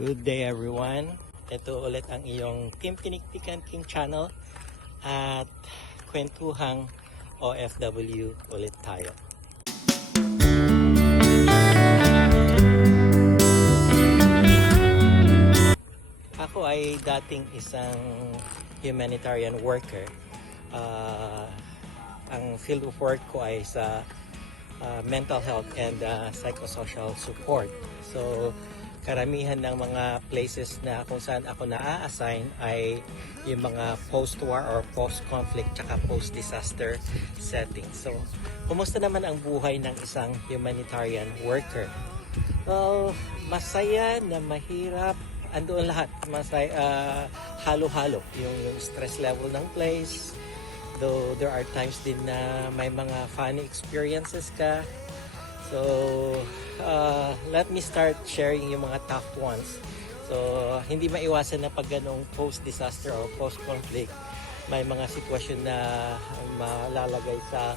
Good day everyone. Ito ulit ang iyong Team Pinikpikan King channel at kwentuhang OFW ulit tayo. Ako ay dating isang humanitarian worker. Ah, ang field of work ko ay sa uh, mental health and uh, psychosocial support. So, karamihan ng mga places na kung saan ako na-assign ay yung mga post-war or post-conflict tsaka post-disaster setting. So, kumusta naman ang buhay ng isang humanitarian worker? Well, masaya na mahirap, andoon lahat. Masaya, ah, halo-halo yung, yung stress level ng place, Though there are times din na may mga funny experiences ka. So, uh, let me start sharing yung mga tough ones. So, hindi maiwasan na pag ganong post-disaster or post-conflict, may mga sitwasyon na malalagay sa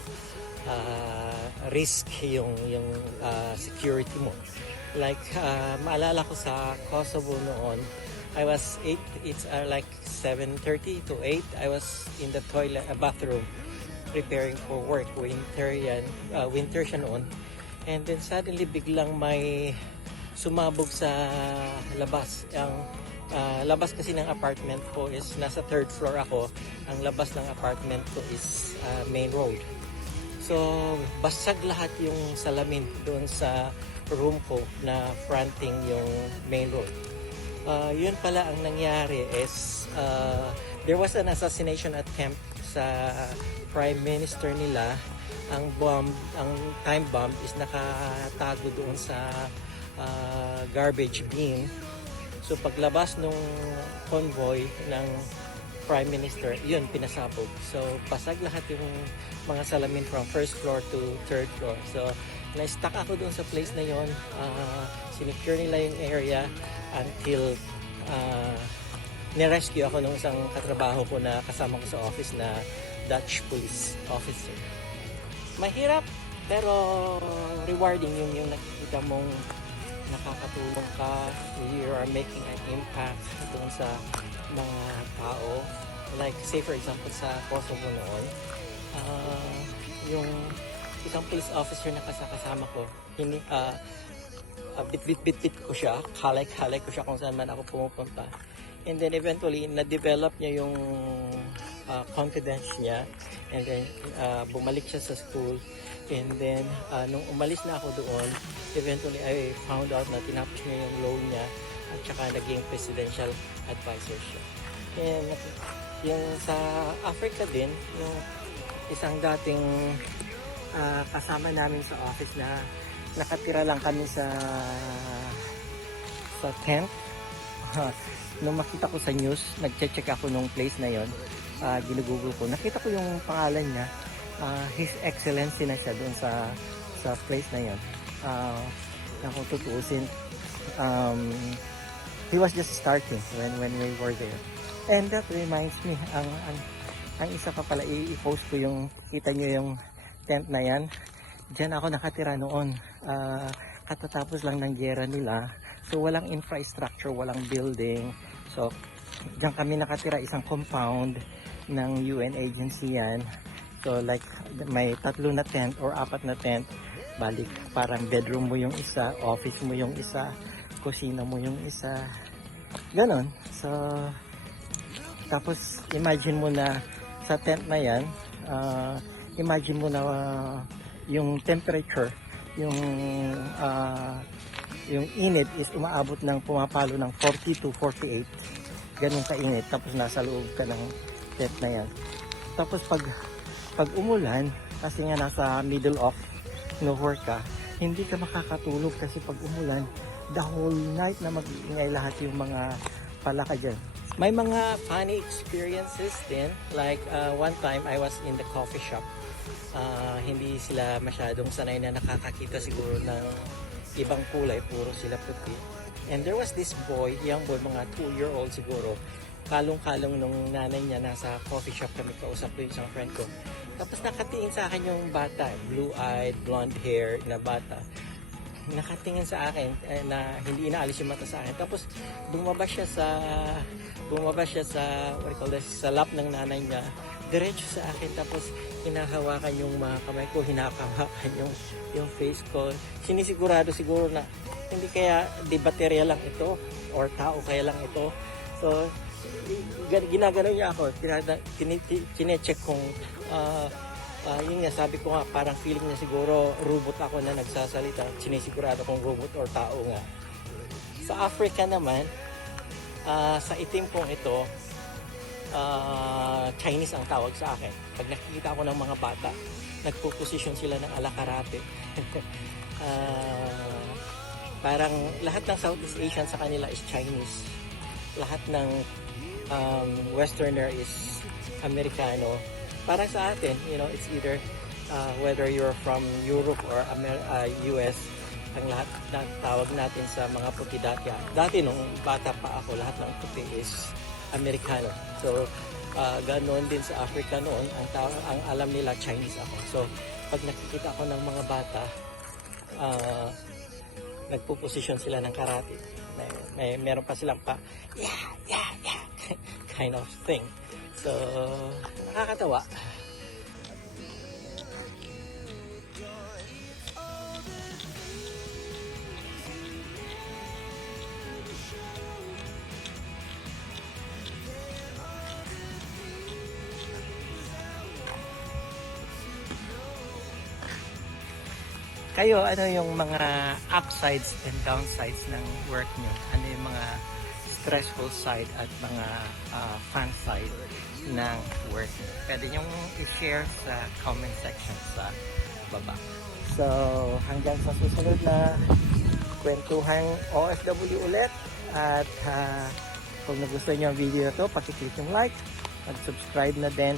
uh, risk yung, yung uh, security mo. Like, uh, maalala ko sa Kosovo noon, I was 8, it's uh, like 7.30 to 8. I was in the toilet, uh, bathroom, preparing for work. Winter yan, uh, winter siya noon. And then suddenly biglang may sumabog sa labas. Ang uh, labas kasi ng apartment ko is nasa third floor ako. Ang labas ng apartment ko is uh, main road. So, basag lahat yung salamin doon sa room ko na fronting yung main road. Uh, yun pala ang nangyari is uh, there was an assassination attempt sa prime minister nila. Ang bomb, ang time bomb is nakatago doon sa uh, garbage bin. So paglabas nung convoy ng prime minister, yun pinasabog. So basag lahat yung mga salamin from first floor to third floor. So na-stuck ako doon sa place na yon. Uh, sinecure nila yung area until uh, nirescue ako ng isang katrabaho ko na kasama ko sa office na Dutch police officer. Mahirap pero rewarding yung yung nakikita mong nakakatulong ka, you are making an impact doon sa mga tao. Like say for example sa Kosovo noon, uh, yung isang police officer na kasama ko, hini, uh, uh, bit-bit-bit-bit ko siya, kalay-kalay ko siya kung saan man ako pumupunta. And then eventually, na-develop niya yung uh, confidence niya. And then, uh, bumalik siya sa school. And then, uh, nung umalis na ako doon, eventually I found out na tinapos niya yung loan niya at saka naging presidential advisor siya. And yung sa Africa din, yung isang dating uh, kasama namin sa office na nakatira lang kami sa sa tent. Nung makita ko sa news, nagche-check ako nung place na yon, uh, ginugugol ko. Nakita ko yung pangalan niya, uh, His Excellency na siya doon sa sa place na yon. Uh, na kung tutuusin, um, he was just starting when when we were there. And that reminds me, ang ang, ang isa pa pala, i-post ko yung, kita nyo yung tent na yan. Diyan ako nakatira noon. Uh, katatapos lang ng gera nila. So walang infrastructure, walang building. So diyan kami nakatira isang compound ng UN agency yan. So like may tatlo na tent or apat na tent. Balik parang bedroom mo yung isa, office mo yung isa, kusina mo yung isa. Ganon. So tapos imagine mo na sa tent na yan, uh, imagine mo na uh, yung temperature, yung uh, yung init is umaabot ng pumapalo ng 40 to 48. Ganun kainit. Tapos nasa loob ka ng tent na yan. Tapos pag pag umulan, kasi nga nasa middle of nowhere ka, hindi ka makakatulog kasi pag umulan, the whole night na mag-iingay lahat yung mga palaka dyan. May mga funny experiences din. Like uh, one time I was in the coffee shop. Uh, hindi sila masyadong sanay na nakakakita siguro ng ibang kulay. Puro sila puti. And there was this boy, young boy, mga 2 year old siguro. Kalong-kalong nung nanay niya nasa coffee shop kami kausap ko yung isang friend ko. Tapos nakatingin sa akin yung bata, blue-eyed, blonde hair na bata. nakatingin sa akin eh, na hindi inaalis yung mata sa akin. Tapos bumaba siya sa bumaba siya sa what do you call this, sa lap ng nanay niya. Diretso sa akin tapos hinahawakan yung mga kamay ko, hinakawakan yung yung face ko. Sinisigurado siguro na hindi kaya di baterya lang ito or tao kaya lang ito. So gan- ginagano niya ako. Kine-check kung ah, Ah, yun nga, sabi ko nga, parang feeling niya siguro robot ako na nagsasalita. Sinisigurado kong robot or tao nga. Sa Africa naman, ah, sa itim pong ito, ah, Chinese ang tawag sa akin. Pag nakikita ko ng mga bata, nagpo-position sila ng alakarate. Ah, parang lahat ng Southeast Asian sa kanila is Chinese. Lahat ng um, Westerner is Amerikano. Parang sa atin, you know, it's either uh, whether you're from Europe or Amer- uh, US, ang lahat na tawag natin sa mga puti dati. Dati nung bata pa ako, lahat ng puti is Amerikano. So, uh, ganoon din sa Africa noon, ang, taw- ang alam nila Chinese ako. So, pag nakikita ko ng mga bata, uh, nagpo-position sila ng karate. May, may meron pa silang pa yeah, yeah, yeah kind of thing. So, nakakatawa. Kayo, ano yung mga upsides and downsides ng work nyo? Ano yung mga stressful side at mga uh, fun side ng work nyo? Pwede nyo i-share sa comment section sa baba. So, hanggang sa susunod na kwentuhang OFW ulit. At uh, kung nagustuhan nyo ang video na to, pakiclick yung like, mag-subscribe na din.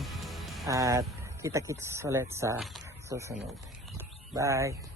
At kita-kits ulit sa susunod. Bye!